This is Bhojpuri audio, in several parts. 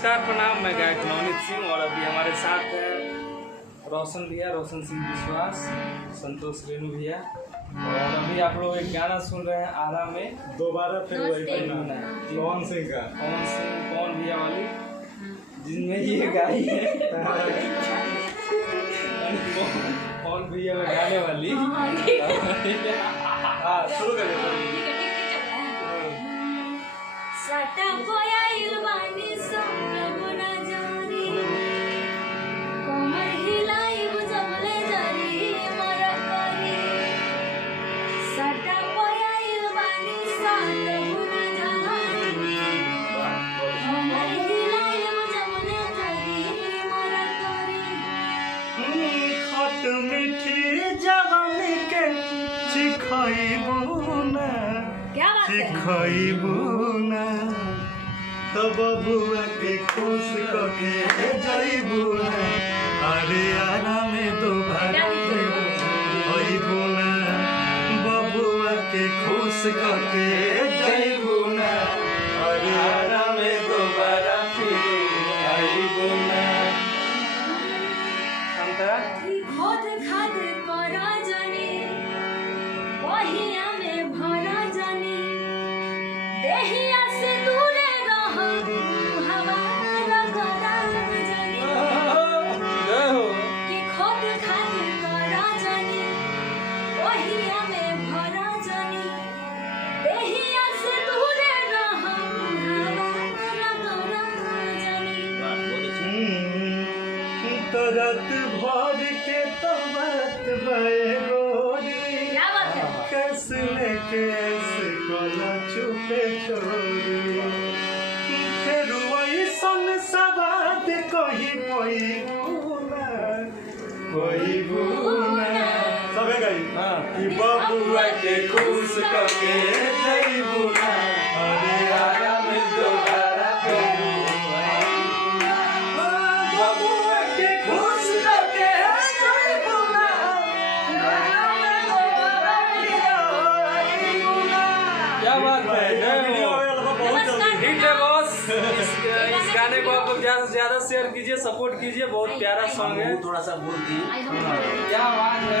नमस्कार प्रणाम, मैं गायक नवनीत सिंह और अभी हमारे साथ है रोशन भैया, रोशन सिंह विश्वास, संतोष रेणु भैया। और अभी आप लोग एक गाना सुन रहे हैं आरा में दोबारा फिर वही गाना है पवन सिंह का, पवन भैया वाली, जिनमें ये गाई है पवन भैया में गाने वाली। हाँ शुरू करिए। मीठी जवानी के सिखाइबू ना तो बबुआ के खुश कके जाइबू ना। अरे आरा में दोबारा होइबू ना, बबुआ के खुश कके जाइबू ना। अरे आरा में दोबारा फिर आइबू ना। रात भर के तो बात भय गोरी, कसले के ऐसे कोला छुपे छोरी। फिर वही सन सवाद कोई बुना सबे गई कि बबुआ के खुश करके जई बुना। अरे आरा में दोबारा इस गाने को आप लोग ज़्यादा से ज़्यादा शेयर कीजिए, सपोर्ट कीजिए। बहुत प्यारा सॉन्ग है। थोड़ा सा बोल दी क्या आवाज है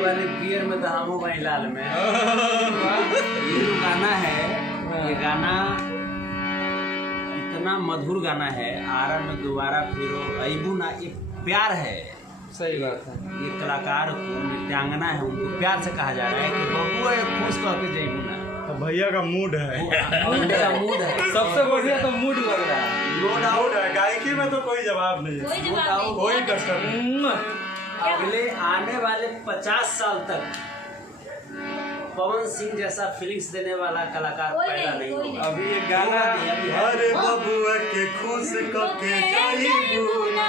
वाले पियर में तो हम लाल में। ये जो गाना है, ये गाना इतना मधुर गाना है। आरा में दोबारा फिर अइबू ना, एक प्यार है। सही बात है। ये कलाकार को, नृत्यांगना है, उनको प्यार से कहा जा रहा है कि बबुआ खुश कह के जइबू ना। तो भैया का मूड है, मूड है सबसे बढ़िया तो मूड लग रहा है। नो डाउट है, गायकी में तो कोई जवाब नहीं है, कोई कष्ट नहीं। अगले आने वाले 50 साल तक पवन सिंह जैसा फीलिंग्स देने वाला कलाकार पैदा नहीं होगा। अभी एक गाना, अरे बबुआ के खुश कके जाइबू ना।